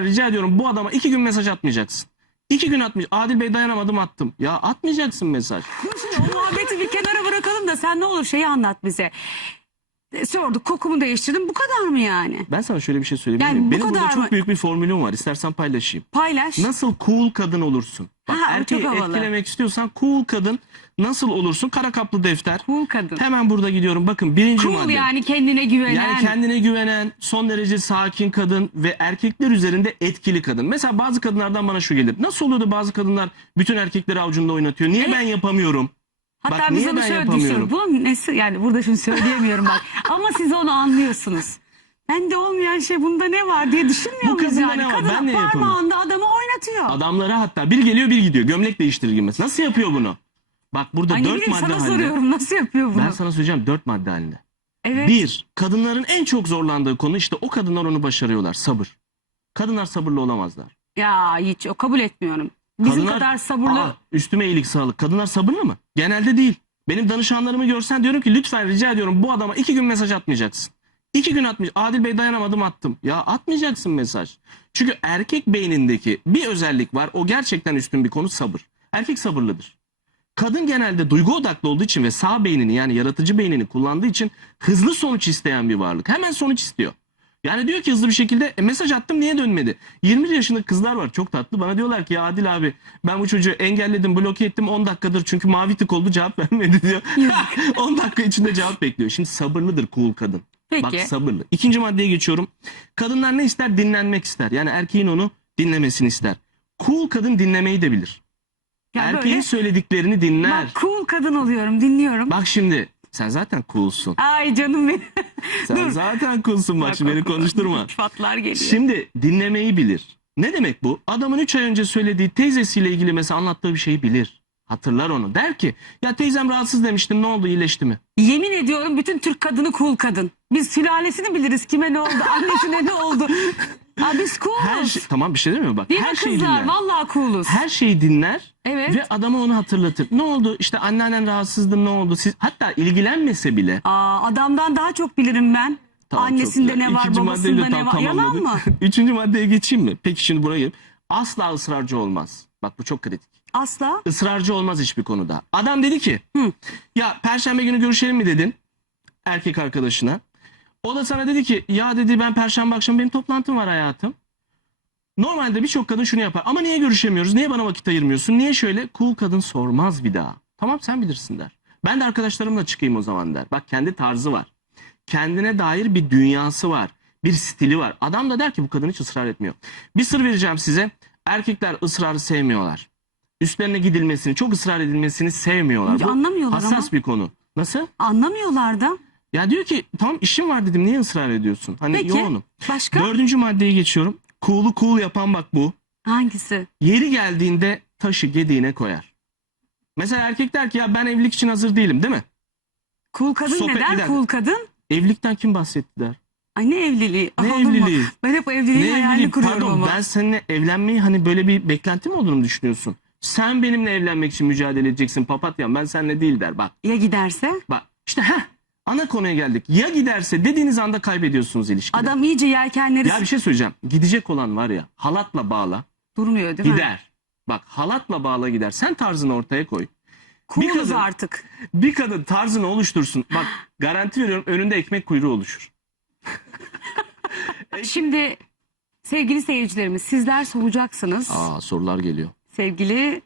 Rica ediyorum bu adama iki gün mesaj atmayacaksın. İki gün atmış. Adil Bey dayanamadım attım. Ya atmayacaksın mesaj. Dur şimdi o muhabbeti bir kenara bırakalım da sen ne olur şeyi anlat bize. E, Sorduk kokumu değiştirdim bu kadar mı yani? Ben sana şöyle bir şey söyleyeyim. Yani bu Benim burada kadar çok mı? büyük bir formülüm var. İstersen paylaşayım. Paylaş. Nasıl cool kadın olursun? Bak Ha, o erkeği çok havalı. etkilemek istiyorsan cool kadın nasıl olursun? Kara kaplı defter. Cool kadın. Hemen burada gidiyorum. Bakın birinci Cool madde. yani kendine güvenen. Yani kendine güvenen, son derece sakin kadın ve erkekler üzerinde etkili kadın. Mesela bazı kadınlardan bana şu gelir. Nasıl oluyordu bazı kadınlar bütün erkekleri avucunda oynatıyor? Niye E, ben yapamıyorum? Hatta Bak, biz niye onu ben şöyle yapamıyorum? düşünüyoruz. Bunun nesi yani burada şimdi söyleyemiyorum bak. Ama siz onu anlıyorsunuz. Bende olmayan şey bunda ne var diye düşünmüyor Bu muyuz kızında yani? ne var? Kadın Ben parmağında adamı oynatıyor. Adamlara hatta bir geliyor bir gidiyor. Gömlek değiştirir girmez. Nasıl yapıyor bunu? Bak burada Ay ne dört bileyim madde sana halinde. soruyorum nasıl yapıyor bunu? Ben sana söyleyeceğim dört madde halinde. evet. Bir, kadınların en çok zorlandığı konu işte o kadınlar onu başarıyorlar. Sabır. Kadınlar sabırlı olamazlar. Ya hiç o kabul etmiyorum. Bizim Kadınlar- kadar sabırlı. Aa, üstüme iyilik sağlık. Kadınlar sabırlı mı? Genelde değil. Benim danışanlarımı görsen diyorum ki lütfen rica ediyorum bu adama iki gün mesaj atmayacaksın. İki gün atmış. Adil Bey dayanamadım attım. Ya atmayacaksın mesaj. Çünkü erkek beynindeki bir özellik var. O gerçekten üstün bir konu sabır. Erkek sabırlıdır. Kadın genelde duygu odaklı olduğu için ve sağ beynini yani yaratıcı beynini kullandığı için hızlı sonuç isteyen bir varlık. Hemen sonuç istiyor. Yani diyor ki hızlı bir şekilde "E, mesaj attım niye dönmedi? 21 yaşındaki kızlar var çok tatlı. Bana diyorlar ki ya Adil abi ben bu çocuğu engelledim bloke ettim 10 dakikadır çünkü mavi tık oldu cevap vermedi diyor. 10 dakika içinde cevap bekliyor. Şimdi sabırlıdır cool kadın. Peki. Bak sabırlı. İkinci maddeye geçiyorum. Kadınlar ne ister? Dinlenmek ister. Yani erkeğin onu dinlemesini ister. Cool kadın dinlemeyi de bilir. Ya Erkeğin böyle, söylediklerini dinler. bak cool kadın oluyorum dinliyorum. Bak şimdi sen zaten coolsun. Ay canım benim. Sen Dur. zaten coolsun bak, şimdi beni konuşturma. Fatlar geliyor. Şimdi dinlemeyi bilir. Ne demek bu? Adamın 3 ay önce söylediği teyzesiyle ilgili mesela anlattığı bir şeyi bilir. Hatırlar onu. Der ki ya teyzem rahatsız demiştim ne oldu iyileşti mi? Yemin ediyorum bütün Türk kadını cool kadın. Biz sülalesini biliriz kime ne oldu, annesine ne oldu. Aa, biz cool'uz. Her şey tamam bir şey demiyorum bak. Değil her mi şeyi kızlar? dinler. Vallahi cool'uz. Her şeyi dinler Evet. ve adama onu hatırlatır. Ne oldu? İşte anneannen rahatsızdı ne oldu? Siz hatta ilgilenmese bile Aa, adamdan daha çok bilirim ben. Tamam, çok Annesinde güzel. ne var, İkinci babasında ne tam var. Yalan tamamladık. mı? Üçüncü maddeye geçeyim mi? Peki şimdi buraya gelip asla ısrarcı olmaz. Bak bu çok kritik. Asla. ısrarcı olmaz hiçbir konuda. Adam dedi ki Hı. ya perşembe günü görüşelim mi dedin erkek arkadaşına. O da sana dedi ki ya dedi ben perşembe akşamı benim toplantım var hayatım. Normalde birçok kadın şunu yapar ama niye görüşemiyoruz niye bana vakit ayırmıyorsun niye şöyle cool kadın sormaz bir daha. Tamam sen bilirsin der. Ben de arkadaşlarımla çıkayım o zaman der. Bak kendi tarzı var. Kendine dair bir dünyası var. Bir stili var. Adam da der ki bu kadın hiç ısrar etmiyor. Bir sır vereceğim size. Erkekler ısrarı sevmiyorlar. Üstlerine gidilmesini, çok ısrar edilmesini sevmiyorlar. Bu Anlamıyorlar hassas ama. bir konu. Nasıl? Anlamıyorlar da. Ya diyor ki tamam işim var dedim niye ısrar ediyorsun? Hani Peki. yoğunum. Başka? Dördüncü maddeye geçiyorum. Cool'u cool yapan bak bu. Hangisi? Yeri geldiğinde taşı gediğine koyar. Mesela erkek der ki ya ben evlilik için hazır değilim değil mi? Cool kadın Sohbet ne der? eder. Cool kadın. Evlilikten kim bahsetti der. Ay ne evliliği? Ne mu? evliliği? Ben hep evliliğin Ne hayalini evliliği? kuruyorum Pardon ama. ben seninle evlenmeyi hani böyle bir beklenti mi olduğunu düşünüyorsun? Sen benimle evlenmek için mücadele edeceksin papatya ben seninle değil der bak. Ya giderse? Bak işte heh ana konuya geldik. Ya giderse dediğiniz anda kaybediyorsunuz ilişkiyi. Adam iyice yelkenleri Ya bir şey söyleyeceğim. Gidecek olan var ya halatla bağla durmuyor değil mi? gider. Bak halatla bağla gider. Sen tarzını ortaya koy. Bir Cool'uz kadın- artık. Bir kadın tarzını oluştursun. Bak garanti veriyorum önünde ekmek kuyruğu oluşur. Şimdi sevgili seyircilerimiz sizler soracaksınız. Aa sorular geliyor. Sevgili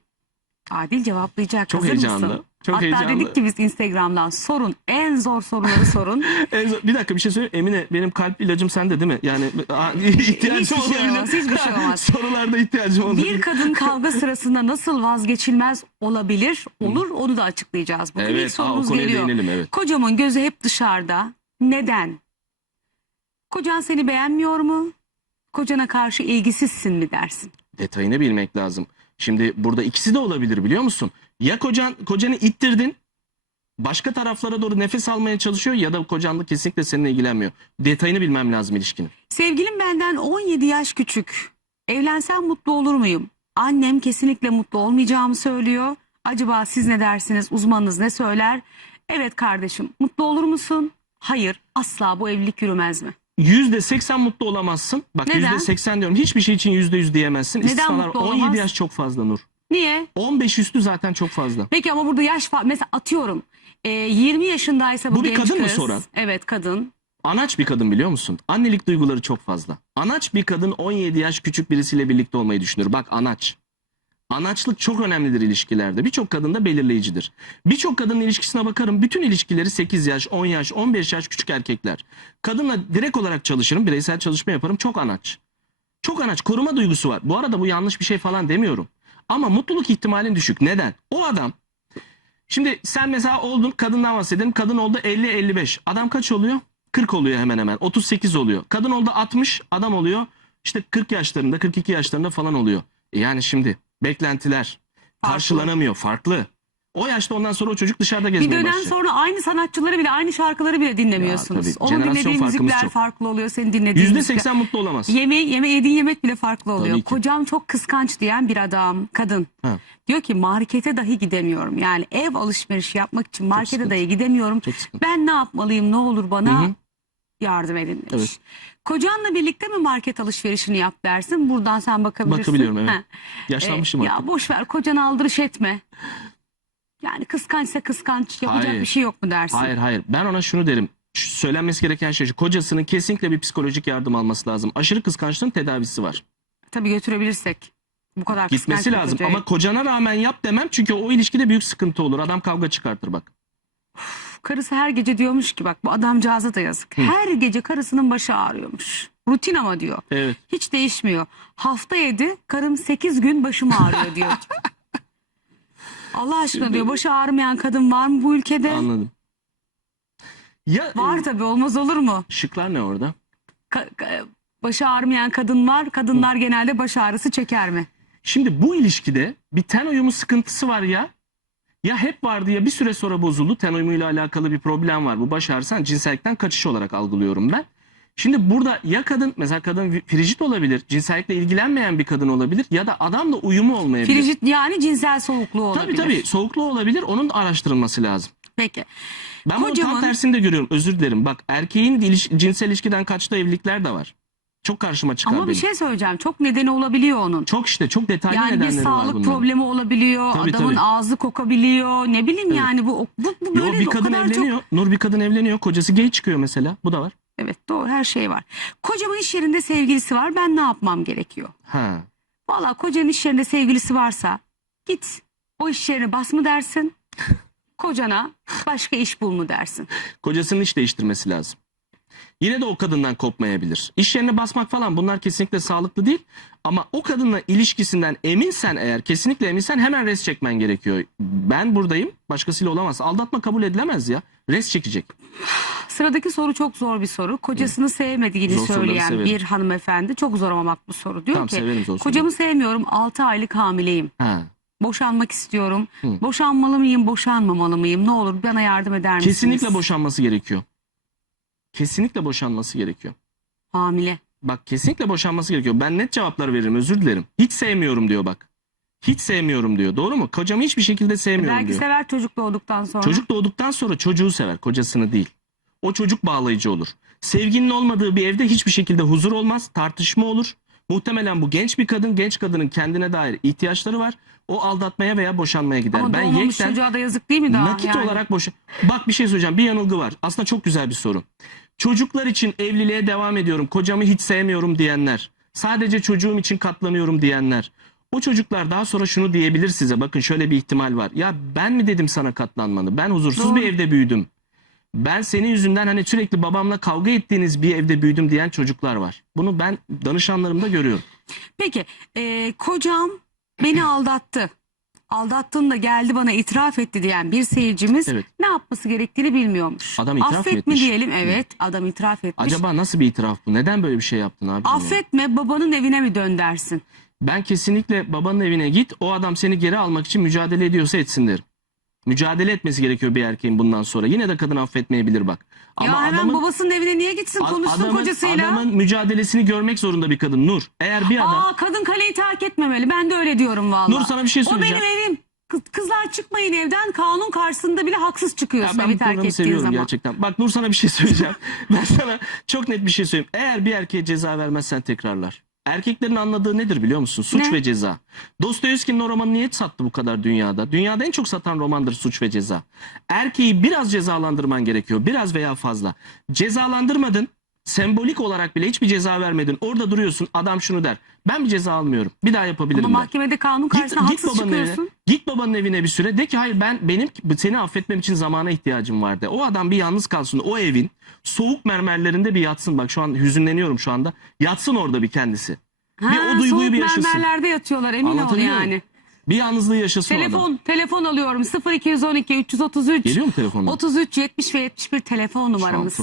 Adil cevaplayacak. Çok Hazır heyecanlı, mısın? çok Hatta heyecanlı. dedik ki biz Instagram'dan sorun. En zor soruları sorun. En zor- bir dakika bir şey söyleyeyim. Emine benim kalp ilacım sende değil mi? Yani ihtiyacım Hiçbir şey olmaz, hiçbir şey olmaz. Sorularda ihtiyacım olabilir. Bir kadın kavga sırasında nasıl vazgeçilmez olabilir? Olur onu da açıklayacağız. Bugün ilk Evet, aa, o sorumuz konuya geliyor. değinelim evet. Kocamın gözü hep dışarıda. Neden? Kocan seni beğenmiyor mu? Kocana karşı ilgisizsin mi dersin? Detayını bilmek lazım. Şimdi burada ikisi de olabilir biliyor musun? Ya kocan kocanı ittirdin, başka taraflara doğru nefes almaya çalışıyor ya da kocanla kesinlikle seninle ilgilenmiyor. Detayını bilmem lazım ilişkinin. Sevgilim benden 17 yaş küçük. Evlensem mutlu olur muyum? Annem kesinlikle mutlu olmayacağımı söylüyor. Acaba siz ne dersiniz? Uzmanınız ne söyler? Evet kardeşim, mutlu olur musun? Hayır, asla bu evlilik yürümez mi? %80 mutlu olamazsın. Bak Neden? %80 diyorum. Hiçbir şey için %100 diyemezsin. Neden İstisnalar mutlu 17 olamaz? yaş çok fazla Nur. Niye? 15 üstü zaten çok fazla. Peki ama burada yaş fa- mesela atıyorum. e, 20 yaşındaysa bu, Bu bir genç kadın mı kız. soran? Evet kadın. Anaç bir kadın biliyor musun? Annelik duyguları çok fazla. Anaç bir kadın 17 yaş küçük birisiyle birlikte olmayı düşünür. Bak anaç. Anaçlık çok önemlidir ilişkilerde. Birçok kadın da belirleyicidir. Birçok kadının ilişkisine bakarım. Bütün ilişkileri 8 yaş, 10 yaş, 15 yaş küçük erkekler. Kadınla direkt olarak çalışırım. Bireysel çalışma yaparım. Çok anaç. Çok anaç. Koruma duygusu var. Bu arada bu yanlış bir şey falan demiyorum. Ama mutluluk ihtimalin düşük. Neden? O adam Şimdi sen mesela oldun kadından bahsedelim. Kadın oldu 50-55. Adam kaç oluyor? 40 oluyor hemen hemen. 38 oluyor. Kadın oldu 60. Adam oluyor işte 40 yaşlarında 42 yaşlarında falan oluyor. E yani şimdi beklentiler karşılanamıyor. Farklı. O yaşta ondan sonra o çocuk dışarıda Bir gezmeye dönem başlayacak. sonra aynı sanatçıları bile aynı şarkıları bile dinlemiyorsunuz. Ya tabii, Onun jenerasyon dinlediği farkımız müzikler çok. farklı oluyor. Senin dinlediğin müzikler. %80 mutlu olamaz. Yeme yeme yediğin yemek bile farklı oluyor. Tabii ki. Kocam çok kıskanç diyen bir adam, kadın. Ha. Diyor ki markete dahi gidemiyorum. Yani ev alışverişi yapmak için markete sıkıntı. dahi gidemiyorum. Çok sıkıntı. Ben ne yapmalıyım ne olur bana Hı hı. Yardım edin demiş. Evet. Kocanla birlikte mi market alışverişini yap dersin? Buradan sen bakabilirsin. Bakabiliyorum, evet. Ha. Yaşlanmışım E, artık. Ya boş ver kocana aldırış etme. Yani kıskançsa kıskanç yapacak Hayır. bir şey yok mu dersin? Hayır hayır. Ben ona şunu derim. Şu- Söylenmesi gereken şey şu. Kocasının kesinlikle bir psikolojik yardım alması lazım. Aşırı kıskançlığın tedavisi var. Tabii götürebilirsek. Bu kadar Gitmesi lazım. kocayı. Ama kocana rağmen yap demem çünkü o ilişkide büyük sıkıntı olur. Adam kavga çıkartır bak. Karısı her gece diyormuş ki bak bu adamcağıza da yazık. Her gece karısının başı ağrıyormuş. Rutin ama diyor. Evet. Hiç değişmiyor. Hafta yedi karım sekiz gün başım ağrıyor diyor. Allah aşkına diyor başı ağrımayan kadın var mı bu ülkede? Anladım. Ya Var tabii olmaz olur mu? şıklar ne orada? Ka- ka- başı ağrımayan kadın var. Kadınlar genelde baş ağrısı çeker mi? Şimdi bu ilişkide bir ten uyumu sıkıntısı var ya. Ya hep vardı ya bir süre sonra bozuldu. Ten uyumuyla alakalı bir problem var. Bu baş ağrısı hani cinsellikten kaçış olarak algılıyorum ben. Şimdi burada ya kadın mesela kadın frijit olabilir. Cinsellikle ilgilenmeyen bir kadın olabilir. Ya da adamla uyumu olmayabilir. Frijit yani cinsel soğukluğu olabilir. Tabii tabii soğukluğu olabilir. Onun da araştırılması lazım. Peki. Ben bunu Kocamın- tam tersini de görüyorum. Özür dilerim. Bak erkeğin cinsel ilişkiden kaçtığı evlilikler de var. Çok karşıma çıkar Ama bir benim. şey söyleyeceğim. Çok nedeni olabiliyor onun. Çok işte çok detaylı Yani bir nedenleri var sağlık bunların. problemi olabiliyor. Tabii, adamın tabii. ağzı kokabiliyor. Ne bileyim Evet. yani bu bu, bu Yo, böyle bir o kadın kadar evleniyor. çok. Nur bir kadın evleniyor. Kocası gay çıkıyor mesela. Bu da var. Evet doğru her şey var. Kocamın iş yerinde sevgilisi var. Ben ne yapmam gerekiyor? Ha. Valla kocanın iş yerinde sevgilisi varsa git o iş yerine bas mı dersin? Kocana başka iş bul mu dersin? Kocasının iş değiştirmesi lazım. Yine de o kadından kopmayabilir. İş yerine basmak falan bunlar kesinlikle sağlıklı değil. Ama o kadınla ilişkisinden eminsen eğer kesinlikle eminsen hemen res çekmen gerekiyor. Ben buradayım başkasıyla olamaz. Aldatma kabul edilemez ya. Res çekecek. Sıradaki soru çok zor bir soru. Kocasını sevmediğini Zor soruları söyleyen severim. bir hanımefendi. Çok zor ama bak bu soru. Diyor Tamam, ki severim zor soruları. kocamı sevmiyorum 6 aylık hamileyim. Ha. Boşanmak istiyorum. Boşanmalı mıyım, boşanmamalı mıyım? Ne olur bana yardım eder misiniz? Kesinlikle boşanması gerekiyor. Kesinlikle boşanması gerekiyor. Hamile. Bak kesinlikle boşanması gerekiyor. Ben net cevaplar veririm özür dilerim. Hiç sevmiyorum diyor bak. Hiç sevmiyorum diyor. Doğru mu? Kocamı hiçbir şekilde sevmiyorum Belki diyor. sever çocuk doğduktan sonra. Çocuk doğduktan sonra çocuğu sever, kocasını değil. O çocuk bağlayıcı olur. Sevginin olmadığı bir evde hiçbir şekilde huzur olmaz, tartışma olur. Muhtemelen bu genç bir kadın, genç kadının kendine dair ihtiyaçları var. O aldatmaya veya boşanmaya gider. Ama ben doğmamış yekten çocuğa da yazık değil mi daha? nakit yani? olarak boşan... Bak bir şey söyleyeceğim. Bir yanılgı var. Aslında çok güzel bir soru. Çocuklar için evliliğe devam ediyorum. Kocamı hiç sevmiyorum diyenler. Sadece çocuğum için katlanıyorum diyenler. O çocuklar daha sonra şunu diyebilir size. Bakın şöyle bir ihtimal var. Ya ben mi dedim sana katlanmanı? Ben huzursuz Doğru. bir evde büyüdüm. Ben senin yüzünden hani sürekli babamla kavga ettiğiniz bir evde büyüdüm diyen çocuklar var. Bunu ben danışanlarımda görüyorum. Peki e, kocam beni aldattı. Aldattığında geldi bana itiraf etti diyen bir seyircimiz Evet. ne yapması gerektiğini bilmiyormuş. Adam itiraf mı Affet mi etmiş? diyelim? Evet adam itiraf etmiş. Acaba nasıl bir itiraf bu? Neden böyle bir şey yaptın abi? Affetme babanın evine mi dön dersin? Ben kesinlikle babanın evine git. O adam seni geri almak için mücadele ediyorsa etsin derim. Mücadele etmesi gerekiyor bir erkeğin bundan sonra. Yine de kadın affetmeyebilir bak. Ama ya hemen adamın, babasının evine niye gitsin konuşsun adamın, kocasıyla? adamın mücadelesini görmek zorunda bir kadın Nur. Eğer bir adam Aa kadın kaleyi terk etmemeli. Ben de öyle diyorum vallahi. Nur sana bir şey O söyleyeceğim. benim evim. kız- kızlar çıkmayın evden kanun karşısında bile haksız Ya çıkıyorsun ben evi terk ettiğin seviyorum zaman. gerçekten. Bak Nur sana bir şey söyleyeceğim. ben sana çok net bir şey söyleyeyim. Eğer bir erkeğe ceza vermezsen tekrarlar. Erkeklerin anladığı nedir biliyor musun? Suç Ne? ve ceza. Dostoyevski'nin o romanı niye sattı bu kadar dünyada? Dünyada en çok satan romandır Suç ve Ceza. Erkeği biraz cezalandırman gerekiyor. Biraz veya fazla. Cezalandırmadın. Sembolik olarak bile hiçbir ceza vermedin. Orada duruyorsun. Adam şunu der. Ben bir ceza almıyorum. Bir daha yapabilirim Ama der. mahkemede kanun Git, karşısında git haksız evine. çıkıyorsun. Git babanın evine bir süre. De ki hayır ben benim seni affetmem için zamana ihtiyacım var de. O adam bir yalnız kalsın. O evin soğuk mermerlerinde bir yatsın. Bak şu an hüzünleniyorum şu anda. Yatsın orada bir kendisi. Ha, o duyguyu soğuk bir yaşasın. mermerlerde yatıyorlar emin ol yani. Bir yalnızlığı yaşasın o adam. Telefon telefon alıyorum 0212 333 Geliyor mu telefonla? 33 70 ve 71 telefon numaramız.